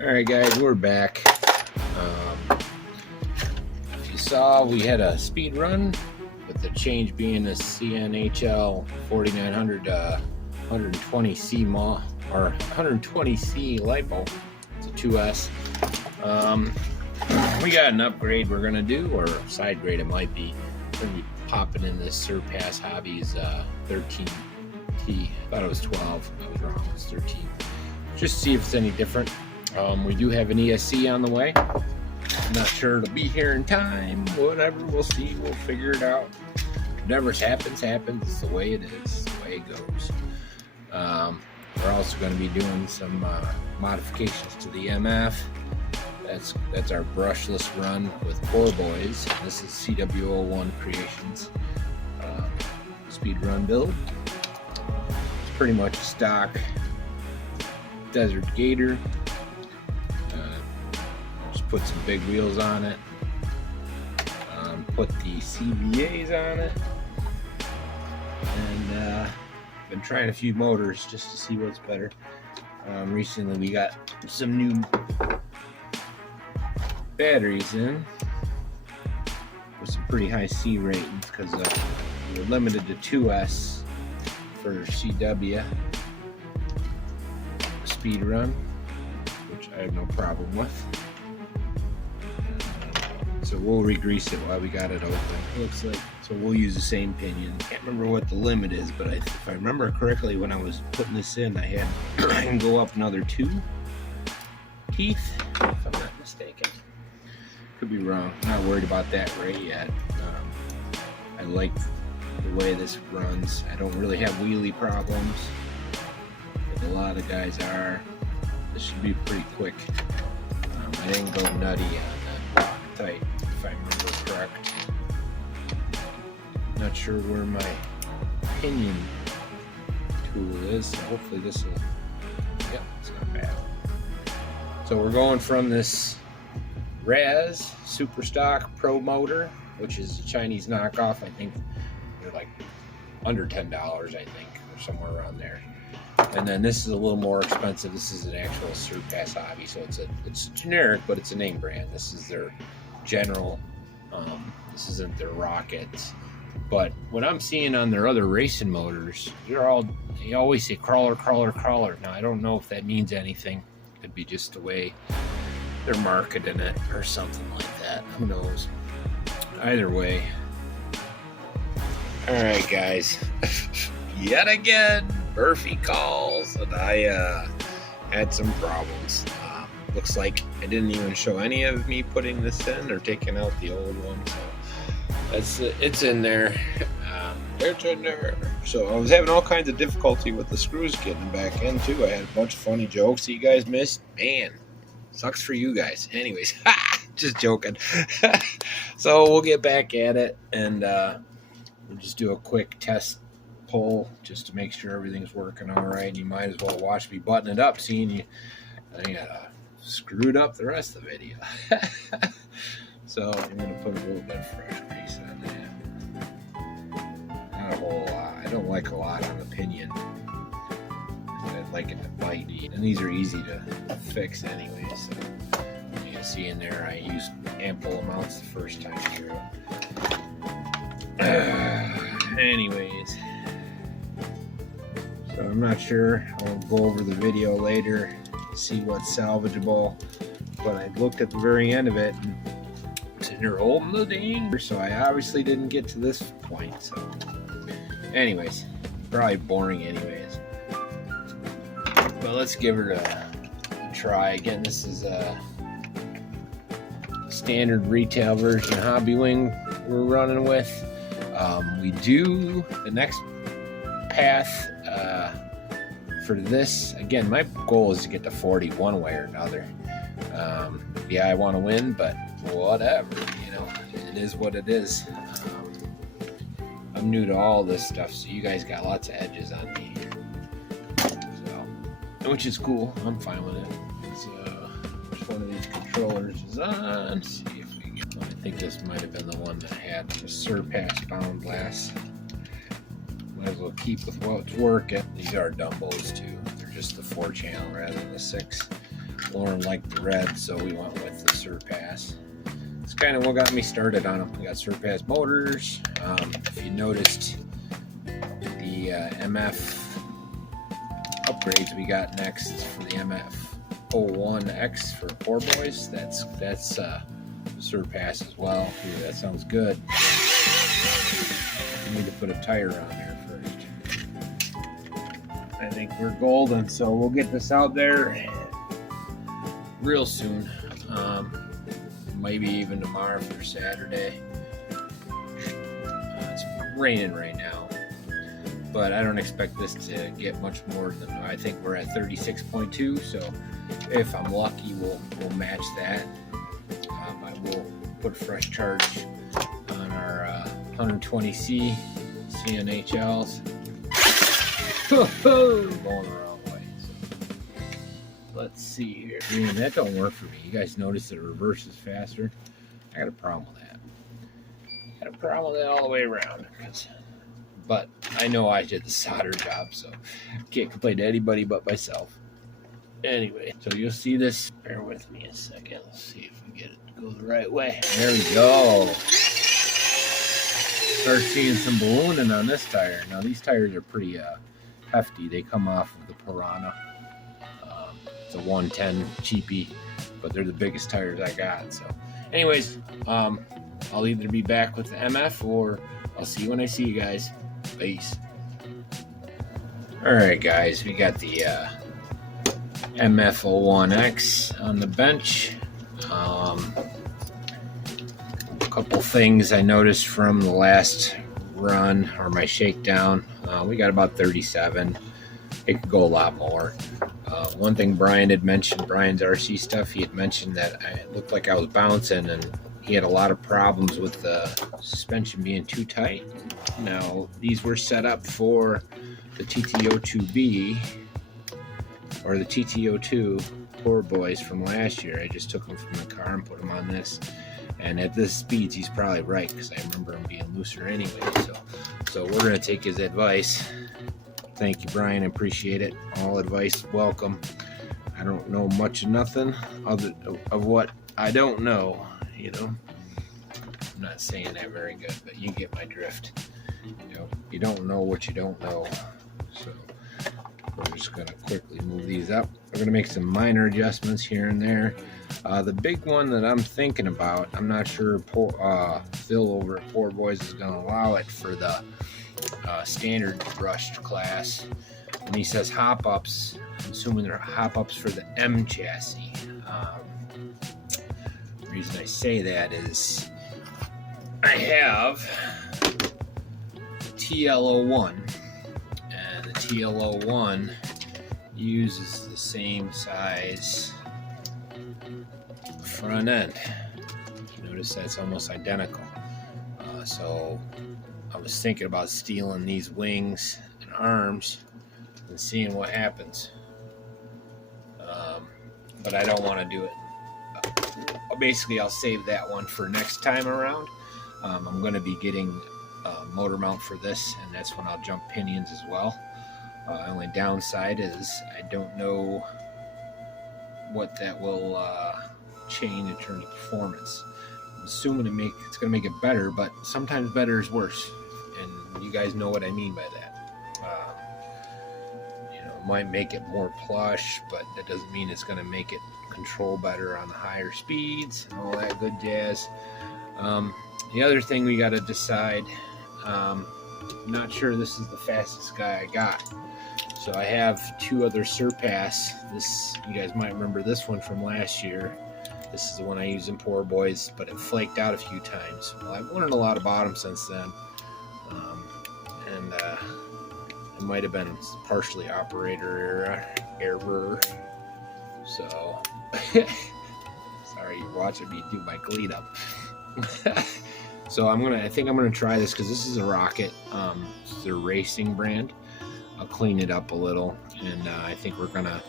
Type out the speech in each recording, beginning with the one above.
Alright guys, we're back. If you saw, we had a speed run with the change being a CNHL 4900 120C or 120C LiPo. It's a 2S. We got an upgrade we're gonna do, or side grade it might be. We're gonna be popping in this Surpass Hobbies 13T. I thought it was 12. I was wrong. It's 13. Just to see if it's any different. We do have an ESC on the way. I'm not sure it'll be here in time. Whatever, we'll see. We'll figure it out. Whatever happens, happens. It's the way it is. It's the way it goes. We're also going to be doing some modifications to the MF. That's our brushless run with boys. This is CW-01Creations speed run build. It's pretty much a stock Desert Gator. Just put some big wheels on it. Put the CVAs on it. And been trying a few motors just to see what's better. Recently we got some new batteries in with some pretty high C ratings because we're limited to 2S for CW speed run, which I have no problem with. So we'll re-grease it while we got it open. It looks like, so we'll use the same pinion. Can't remember what the limit is, but if I remember correctly, when I was putting this in, I can go up another 2 teeth, if I'm not mistaken. Could be wrong. I'm not worried about that right yet. I like the way this runs. I don't really have wheelie problems, but a lot of guys are. This should be pretty quick. I didn't go nutty on that Loctite, if I remember correct. Not sure where my pinion tool is, so hopefully this will, yep, it's not bad. So we're going from this Raz Super Stock Pro motor, which is a Chinese knockoff. I think they're like under $10, I think, or somewhere around there. And then this is a little more expensive. This is an actual Surpass Hobby, so it's generic, but it's a name brand. This is their general. This isn't their Rockets. But what I'm seeing on their other racing motors, they always say crawler, crawler, crawler. Now I don't know if that means anything. Could be just the way they're marketing it or something like that. Who knows? Either way. All right, guys. Yet again, Murphy calls, and I had some problems. Looks like I didn't even show any of me putting this in or taking out the old one, so it's in there. It's in there. So I was having all kinds of difficulty with the screws getting back in too. I had a bunch of funny jokes that you guys missed. Man, sucks for you guys. Anyways, just joking. So we'll get back at it, and we'll just do a quick test pull just to make sure everything's working all right. You might as well watch me button it up, seeing I screwed up the rest of the video. So I'm going to put a little bit of fresh grease on that. Not a whole lot. I don't like a lot on the pinion. I like it to bite. And these are easy to fix anyway. So you can see in there I used ample amounts the first time through. Anyways. So I'm not sure. I'll go over the video later, see what's salvageable. But I looked at the very end of it, and it's in there holding the ding. So I obviously didn't get to this point. So, anyways, probably boring anyways. But let's give it a try. Again, this is a standard retail version Hobby Wing we're running with. We do the next path for this. Again, my goal is to get to 40 one way or another. Yeah, I want to win, but whatever, you know, it is what it is. I'm new to all this stuff, so you guys got lots of edges on me, so, which is cool. I'm fine with it. So which one of these controllers is on? Let's see if we get. I think this might have been the one that had the Surpass bound glass. Might as well keep with what's working. These are Dumbos too. They're just the 4-channel rather than the 6. Lauren liked the red, so we went with the Surpass. It's kind of what got me started on them. We got Surpass motors. If you noticed, the MF upgrades we got next is for the MF-01x for poor boys. That's Surpass as well. Ooh, that sounds good. We need to put a tire on there first. I think we're golden, so we'll get this out there real soon. Maybe even tomorrow for Saturday. It's raining right now, but I don't expect this to get much more than, I think we're at 36.2, so if I'm lucky we'll match that. I will put a fresh charge on our 120C CNHLs. Going the wrong way. So let's see here. Man, that don't work for me. You guys notice that it reverses faster? I got a problem with that. Got a problem with that all the way around. But I know I did the solder job, so can't complain to anybody but myself. Anyway, so you'll see this. Bear with me a second. Let's see if we get it to go the right way. There we go. Start seeing some ballooning on this tire. Now these tires are pretty hefty. They come off of the Piranha. It's a 110 cheapie, but they're the biggest tires I got. So anyways, I'll either be back with the MF or I'll see you when I see you guys. Peace. Alright guys, we got the MF-01x on the bench. A couple things I noticed from the last run, or my shakedown. We got about 37. It could go a lot more. One thing Brian had mentioned, Brian's RC stuff, he had mentioned that it looked like I was bouncing, and he had a lot of problems with the suspension being too tight. Now, these were set up for the TT-02B, or the TT-02 poor boys from last year. I just took them from the car and put them on this. And at this speeds, he's probably right, because I remember him being looser anyway. So we're going to take his advice. Thank you, Brian. I appreciate it. All advice welcome. I don't know much of nothing other of what I don't know, you know. I'm not saying that very good, but you get my drift. You know, you don't know what you don't know. So we're just going to quickly move these up. We're going to make some minor adjustments here and there. The big one that I'm thinking about, I'm not sure Phil over at Poor Boys is going to allow it for the standard brushed class. And he says hop-ups. I'm assuming they're hop-ups for the M chassis. The reason I say that is I have TL-01, and the TL-01 uses the same size front end. Notice that's almost identical. So I was thinking about stealing these wings and arms and seeing what happens. But I don't want to do it. Basically, I'll save that one for next time around. I'm going to be getting a motor mount for this, and that's when I'll jump pinions as well. Only downside is I don't know what that will change in terms of performance. I'm assuming it's going to make it better, but sometimes better is worse, and you guys know what I mean by that. It might make it more plush, but that doesn't mean it's going to make it control better on the higher speeds and all that good jazz. The other thing we got to decide, I'm not sure this is the fastest guy I got. So I have two other Surpass. This, you guys might remember this one from last year. This is the one I use in Poor Boys, but it flaked out a few times. Well, I've learned a lot about them since then. It might have been partially operator error. So, sorry you're watching me do my clean up. So I think I'm gonna try this because this is a Rocket. It's their racing brand. I'll clean it up a little, and I think we're gonna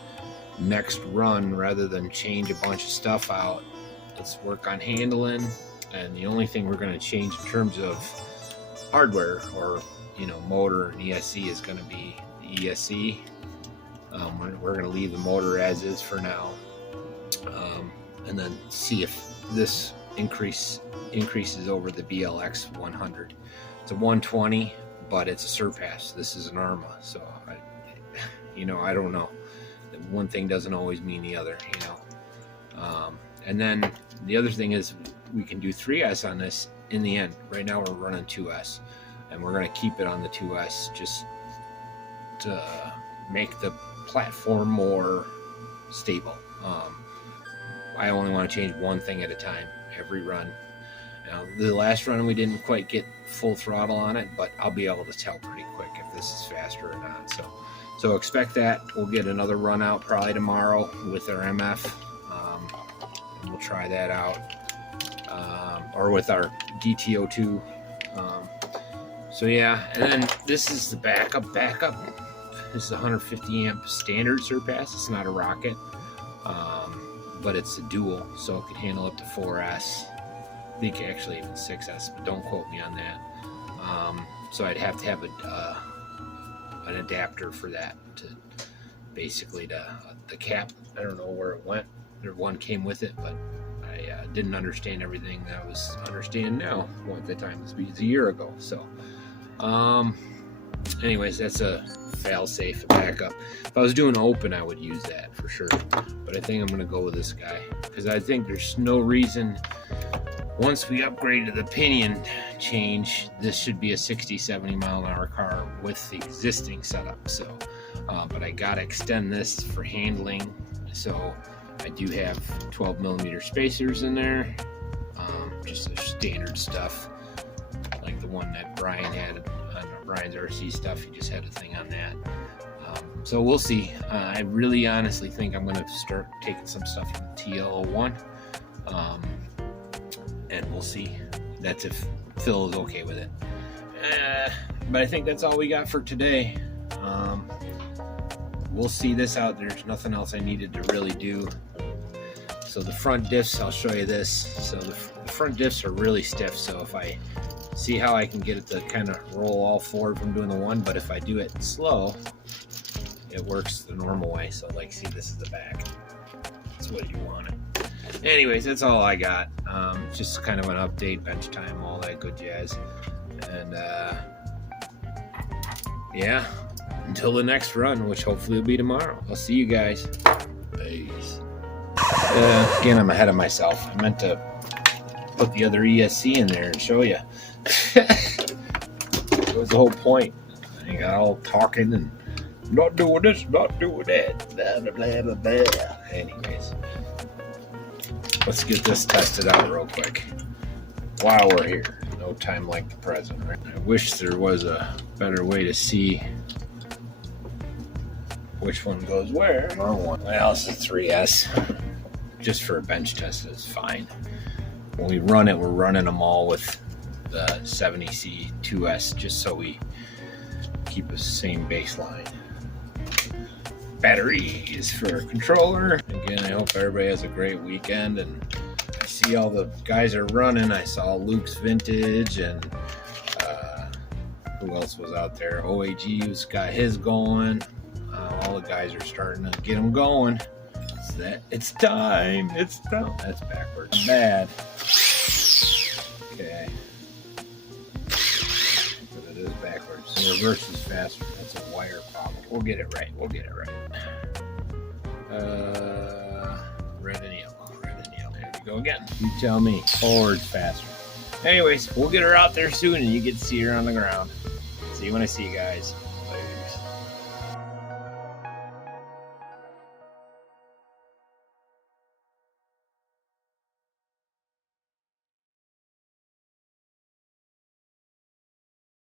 next run, rather than change a bunch of stuff out, let's work on handling. And the only thing we're gonna change in terms of hardware, or motor and ESC, is gonna be the ESC. We're gonna leave the motor as is for now. and then see if this increases over the BLX 100. It's a 120, but it's a surpass. This is an ARMA, so I don't know. One thing doesn't always mean the other, and then the other thing is we can do 3S on this in the end. Right now we're running 2S, and we're going to keep it on the 2S just to make the platform more stable. I only want to change one thing at a time every run. Now, the last run we didn't quite get full throttle on it, but I'll be able to tell pretty quick if this is faster or not. So expect that. We'll get another run out probably tomorrow with our MF, and we'll try that out, or with our DT-02. So yeah, and then this is the backup. This is a 150 amp standard surpass. It's not a rocket, but it's a dual, so it can handle up to 4S. I think actually even 6S, but don't quote me on that. So I'd have to have an adapter for that, to basically the cap. I don't know where it went. One came with it, but I didn't understand everything that I was understanding now. Well, at the time, it was a year ago. So, anyways, that's a fail-safe backup. If I was doing open, I would use that for sure. But I think I'm gonna go with this guy because I think there's no reason. Once we upgrade to the pinion change, this should be a 60-70 mile an hour car with the existing setup. So, but I gotta extend this for handling. So I do have 12 millimeter spacers in there, just the standard stuff, like the one that Brian had on Brian's RC stuff. He just had a thing on that. So we'll see. I really honestly think I'm gonna start taking some stuff from TL-01. And we'll see. That's if Phil is okay with it. But I think that's all we got for today. We'll see this out. There's nothing else I needed to really do. So the front diffs, I'll show you this. So the front diffs are really stiff. So if I see how I can get it to kind of roll all forward from doing the one, but if I do it slow, it works the normal way. So like, see, this is the back. That's what you want it. Anyways, that's all I got. Just kind of an update, bench time, all that good jazz. And yeah, until the next run, which hopefully will be tomorrow. I'll see you guys. Peace. Again, I'm ahead of myself. I meant to put the other ESC in there and show you. That was the whole point. I got all talking and not doing this, not doing that. Blah, blah, blah, blah, blah. Anyways. Let's get this tested out real quick while we're here. No time like the present, right? I wish there was a better way to see which one goes where. Well, it's a 3S. Just for a bench test, it's fine. When we run it, we're running them all with the 70C 2S, just so we keep the same baseline. Batteries for a controller. Again, I hope everybody has a great weekend, and I see all the guys are running. I saw Luke's Vintage, and who else was out there? OAG's got his going. All the guys are starting to get them going. It's time. It's time. That's backwards. Bad. Okay. But it is backwards. The reverse is faster. That's a wire problem. We'll get it right. We'll get it right. Red and yellow. Red and yellow. There we go again. You tell me. Forward's faster. Anyways, we'll get her out there soon, and you get to see her on the ground. See you when I see you guys.